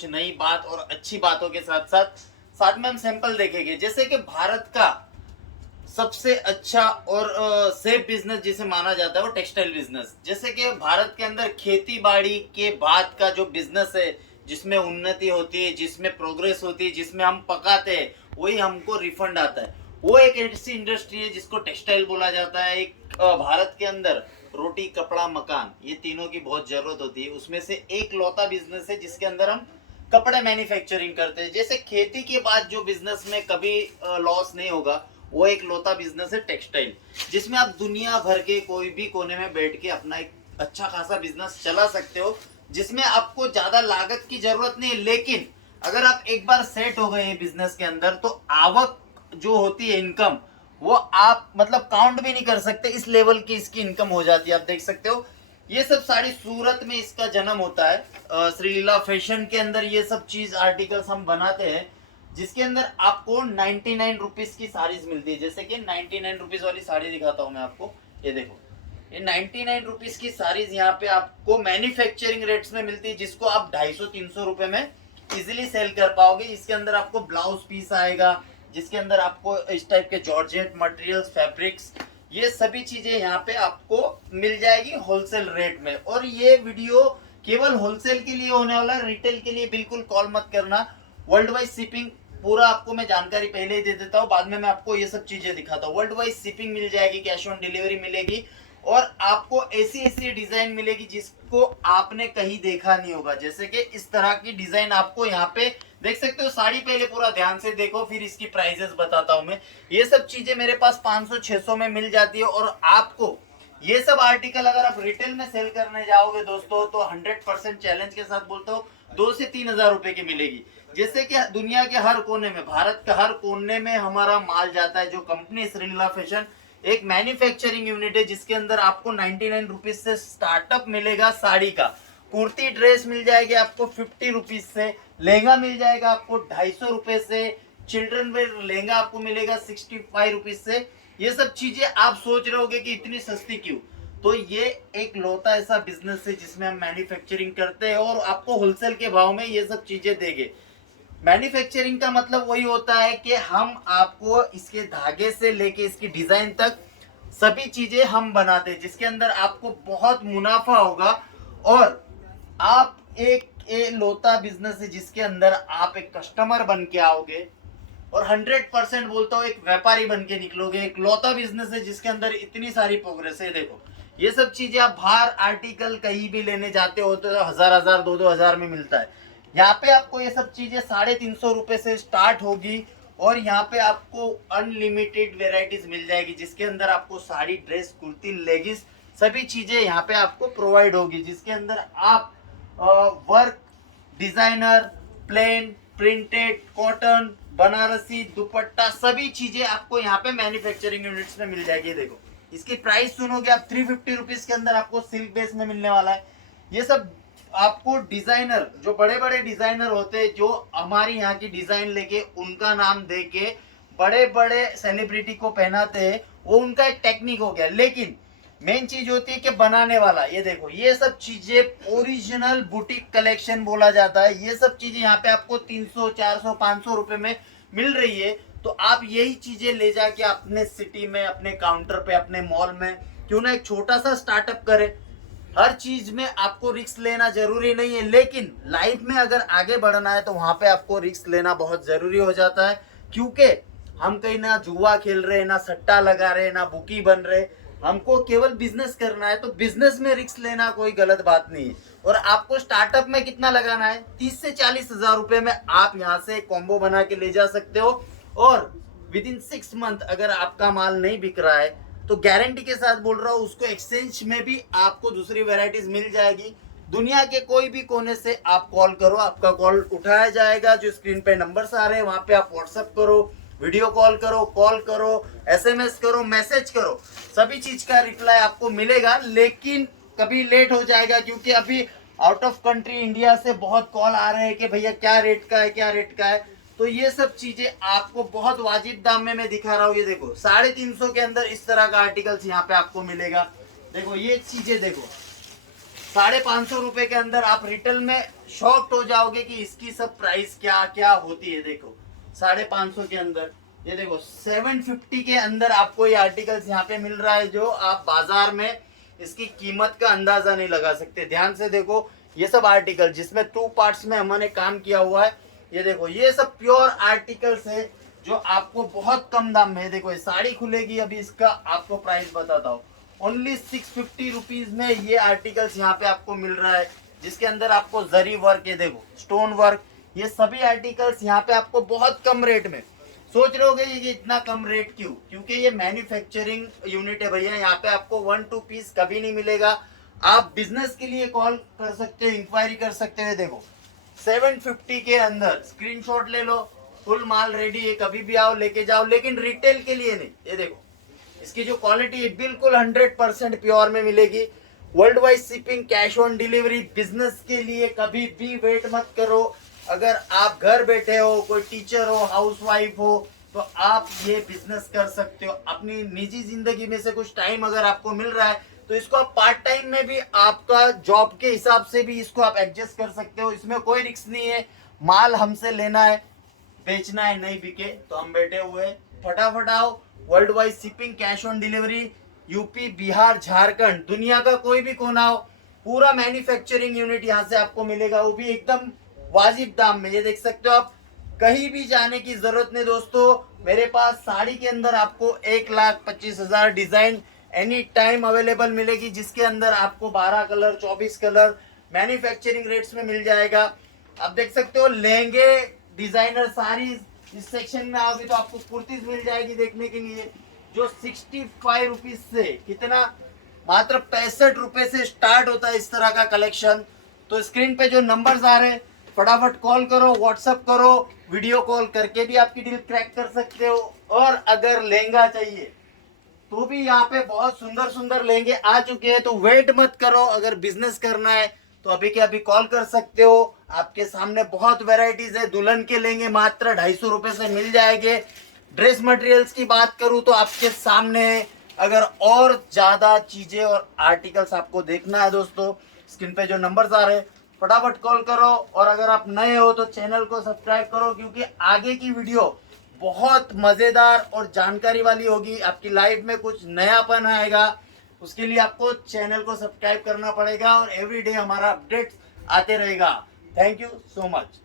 कुछ नई बात और अच्छी बातों के साथ साथ साथ में हम सैंपल देखेंगे। जैसे कि भारत का सबसे अच्छा और सेफ बिजनेस जिसे माना जाता है वो टेक्सटाइल बिजनेस। जैसे कि भारत के अंदर खेती बाड़ी के बाद का जो बिजनेस है, जिसमें उन्नति होती है, जिसमें प्रोग्रेस होती है, जिसमें हम पकाते हैं वही हमको रिफंड आता है, वो एक ऐसी इंडस्ट्री है जिसको टेक्सटाइल बोला जाता है। एक भारत के अंदर रोटी कपड़ा मकान ये तीनों की बहुत जरूरत होती है, उसमें से एक लौता बिजनेस है जिसके अंदर हम कपड़े मैन्युफैक्चरिंग करते हैं। जैसे खेती के बाद जो बिजनेस में कभी लॉस नहीं होगा वो एक लौता बिजनेस है टेक्सटाइल, जिसमें आप दुनिया भर के कोई भी कोने में बैठ के अपना एक अच्छा खासा बिजनेस चला सकते हो, जिसमें आपको ज्यादा लागत की जरूरत नहीं है। लेकिन अगर आप एक बार सेट हो गए बिजनेस के अंदर तो आवक जो होती है इनकम, वो आप मतलब काउंट भी नहीं कर सकते, इस लेवल की इसकी इनकम हो जाती है। आप देख सकते हो ये सब सारी सूरत में इसका जन्म होता है। श्रीलीला फैशन के अंदर ये सब चीज आर्टिकल्स हम बनाते हैं, जिसके अंदर आपको 99 रुपीज की साड़ीज मिलती है। जैसे कि 99 रुपीज वाली साड़ी दिखाता हूं मैं आपको, ये देखो, ये 99 रुपीज की साड़ीज यहाँ पे आपको मैन्युफैक्चरिंग रेट्स में मिलती है, जिसको आप 250-300 रुपए में इजिली सेल कर पाओगे। इसके अंदर आपको ब्लाउज पीस आएगा, जिसके अंदर आपको इस टाइप के जॉर्जेट मटेरियल्स, फैब्रिक्स, ये सभी चीजें यहाँ पे आपको मिल जाएगी होलसेल रेट में। और ये वीडियो केवल होलसेल के लिए होने वाला है, रिटेल के लिए बिल्कुल कॉल मत करना। वर्ल्ड वाइड शिपिंग पूरा आपको मैं जानकारी पहले ही दे देता हूँ, बाद में मैं आपको ये सब चीजें दिखाता हूँ। वर्ल्ड वाइड शिपिंग मिल जाएगी, कैश ऑन डिलीवरी मिलेगी, और आपको ऐसी ऐसी डिजाइन मिलेगी जिसको आपने कहीं देखा नहीं होगा। जैसे कि इस तरह की डिजाइन आपको यहाँ पे देख सकते हो। साड़ी पहले पूरा ध्यान से देखो, फिर इसकी प्राइजेस बताता हूँ मैं। ये सब चीजें मेरे पास 500-600 में मिल जाती है, और आपको ये सब आर्टिकल अगर आप रिटेल में सेल करने जाओगे दोस्तों तो 100% चैलेंज के साथ बोलता हूँ 2 से 3 हजार रुपए की मिलेगी। जैसे कि दुनिया के हर कोने में, भारत के हर कोने में हमारा माल जाता है। जो कंपनी श्रीलीला फैशन एक मैन्युफैक्चरिंग यूनिट है, जिसके अंदर आपको 99 रुपीज से स्टार्टअप मिलेगा साड़ी का। कुर्ती ड्रेस मिल जाएगी आपको 50 रुपीज से, लहंगा मिल जाएगा आपको 250 रुपए से, चिल्ड्रन वेयर लहंगा आपको मिलेगा 65 रुपीज से। ये सब चीजें आप सोच रहे होगे कि इतनी सस्ती क्यों, तो ये एक लौता ऐसा बिजनेस है जिसमें हम मैन्युफैक्चरिंग करते हैं और आपको होलसेल के भाव में ये सब चीजें देंगे। मैन्युफैक्चरिंग का मतलब वही होता है कि हम आपको इसके धागे से लेके इसकी डिजाइन तक सभी चीजें हम बनाते हैं, जिसके अंदर आपको बहुत मुनाफा होगा। और आप एक लोता बिजनेस है जिसके अंदर आप एक कस्टमर बन के आओगे, और 100% बोलता हूँ एक व्यापारी बन के निकलोगे। एक लौता बिजनेस है जिसके अंदर इतनी सारी प्रोग्रेस है। देखो ये सब चीजें आप बाहर आर्टिकल कहीं भी लेने जाते हो तो 1000 2-2 हजार में मिलता है। यहाँ पे आपको ये सब चीजें 350 रुपए से स्टार्ट होगी, और यहाँ पे आपको अनलिमिटेड वेराइटीज मिल जाएगी, जिसके अंदर आपको साड़ी, ड्रेस, कुर्ती, लेगिंस सभी चीजें यहाँ पे आपको प्रोवाइड होगी, जिसके अंदर आप work, designer, plain, printed, cotton, Banarasi, dupatta सभी चीजें आपको यहाँ पे मैन्युफैक्चरिंग यूनिट्स में मिल जाएगी। देखो इसकी प्राइस सुनोगे आप 350 रुपीज के अंदर आपको सिल्क बेस में मिलने वाला है। ये सब आपको डिजाइनर, जो बड़े बड़े डिजाइनर होते हैं, जो हमारी यहाँ की डिजाइन लेके उनका नाम दे के बड़े बड़े सेलिब्रिटी को पहनाते हैं, वो उनका एक टेक्निक हो गया। लेकिन मेन चीज होती है कि बनाने वाला। ये देखो ये सब चीजें ओरिजिनल बुटीक कलेक्शन बोला जाता है। ये सब चीजें यहाँ पे आपको 300 400 500 रुपए में मिल रही है। तो आप यही चीजें ले जाके अपने सिटी में, अपने काउंटर पे, अपने मॉल में क्यों ना एक छोटा सा स्टार्टअप करें। हर चीज में आपको रिस्क लेना जरूरी नहीं है, लेकिन लाइफ में अगर आगे बढ़ना है तो वहां पे आपको रिस्क लेना बहुत जरूरी हो जाता है। क्योंकि हम कहीं ना जुआ खेल रहे, ना सट्टा लगा रहे, ना बुकी बन रहे, हमको केवल बिजनेस करना है। तो बिजनेस में रिस्क लेना कोई गलत बात नहीं है। और आपको स्टार्टअप में कितना लगाना है, 30 से 40 हजार रुपए में आप यहाँ से कॉम्बो बना के ले जा सकते हो। और विद इन 6 मंथ अगर आपका माल नहीं बिक रहा है तो गारंटी के साथ बोल रहा हूँ उसको एक्सचेंज में भी आपको दूसरी वेराइटीज मिल जाएगी। दुनिया के कोई भी कोने से आप कॉल करो, आपका कॉल उठाया जाएगा। जो स्क्रीन पे नंबर्स आ रहे हैं वहां पे आप व्हाट्सएप करो, वीडियो कॉल करो, एसएमएस करो, मैसेज करो, सभी चीज का रिप्लाई आपको मिलेगा। लेकिन कभी लेट हो जाएगा, क्योंकि अभी आउट ऑफ कंट्री इंडिया से बहुत कॉल आ रहे हैं कि भैया क्या रेट का है, क्या रेट का है। तो ये सब चीजें आपको बहुत वाजिब दाम में मैं दिखा रहा हूँ। ये देखो 350 के अंदर इस तरह का आर्टिकल्स यहाँ पे आपको मिलेगा। देखो ये चीजें देखो, ₹550 के अंदर आप रिटेल में शॉक्ड हो जाओगे कि इसकी सब प्राइस क्या क्या होती है। देखो 550 के अंदर, ये देखो 750 के अंदर आपको ये आर्टिकल्स यहाँ पे मिल रहा है, जो आप बाजार में इसकी कीमत का अंदाजा नहीं लगा सकते। ध्यान से देखो, ये सब आर्टिकल जिसमें 2 पार्ट्स में हमने काम किया हुआ है, ये देखो ये सब प्योर आर्टिकल्स है जो आपको बहुत कम दाम में, देखो ये साड़ी खुलेगी अभी, इसका आपको प्राइस बताता हूँ। ओनली 650 रुपीज में ये आर्टिकल्स यहाँ पे आपको मिल रहा है, जिसके अंदर आपको जरी वर्क, ये देखो स्टोन वर्क, ये सभी आर्टिकल्स यहाँ पे आपको बहुत कम रेट में। सोच रहे होगे ये इतना कम रेट क्यों? क्योंकि ये मैन्युफैक्चरिंग यूनिट है भैया, यहाँ पे आपको 1-2 पीस कभी नहीं मिलेगा। आप बिजनेस के लिए कॉल कर सकते हो, इंक्वायरी कर सकते हो। देखो 750 के अंदर स्क्रीनशॉट ले लो, फुल माल रेडी है, कभी भी आओ लेके जाओ, लेकिन रिटेल के लिए नहीं। ये देखो इसकी जो क्वालिटी है बिल्कुल 100% प्योर में मिलेगी। World wide shipping, cash on delivery. Business के लिए कभी भी वेट मत करो। अगर आप घर बैठे हो, कोई टीचर हो, हाउसवाइफ हो, तो आप ये बिजनेस कर सकते हो। अपनी निजी जिंदगी में से कुछ टाइम अगर आपको मिल रहा है तो इसको आप पार्ट टाइम में भी, आपका जॉब के हिसाब से भी इसको आप एडजस्ट कर सकते हो। इसमें कोई रिस्क नहीं है। माल हमसे लेना है, बेचना है, नहीं बिके तो हम बैठे हुए, फटाफट आओ। World wide shipping, cash on delivery, UP, Bihar, Jharkhand, दुनिया का कोई भी कोना हो, पूरा मैन्युफैक्चरिंग यूनिट यहाँ से आपको मिलेगा, वो भी एकदम वाजिब दाम में। ये देख सकते हो आप, कहीं भी जाने की जरूरत नहीं दोस्तों। मेरे पास साड़ी के अंदर आपको 1,25,000 डिजाइन एनी टाइम अवेलेबल मिलेगी, जिसके अंदर आपको 12 कलर, 24 कलर मैन्युफैक्चरिंग रेट्स में मिल जाएगा। आप देख सकते हो लहंगे, डिजाइनर साड़ीज। इस सेक्शन में आओगे तो आपको कुर्तीज मिल जाएगी देखने के लिए, जो 65 रुपीज से, कितना, मात्र 65 रुपए से स्टार्ट होता है इस तरह का कलेक्शन। तो स्क्रीन पे जो नंबर्स आ रहे हैं, फटाफट कॉल करो, व्हाट्सएप करो, वीडियो कॉल करके भी आपकी डील क्रैक कर सकते हो। और अगर लहंगा चाहिए तो भी यहाँ पे बहुत सुंदर सुंदर लहंगे आ चुके हैं, तो वेट मत करो। अगर बिजनेस करना है तो अभी के अभी कॉल कर सकते हो। आपके सामने बहुत वेराइटीज है। दुल्हन के लहंगे मात्र 250 रुपए से मिल जाएंगे। ड्रेस मटेरियल्स की बात करूं तो आपके सामने है। अगर और ज्यादा चीजें और आर्टिकल्स आपको देखना है दोस्तों, स्क्रीन पे जो नंबर्स आ रहे हैं, फटाफट कॉल करो। और अगर आप नए हो तो चैनल को सब्सक्राइब करो, क्योंकि आगे की वीडियो बहुत मजेदार और जानकारी वाली होगी। आपकी लाइफ में कुछ नयापन आएगा, उसके लिए आपको चैनल को सब्सक्राइब करना पड़ेगा और एवरीडे हमारा अपडेट्स आते रहेगा। Thank you so much.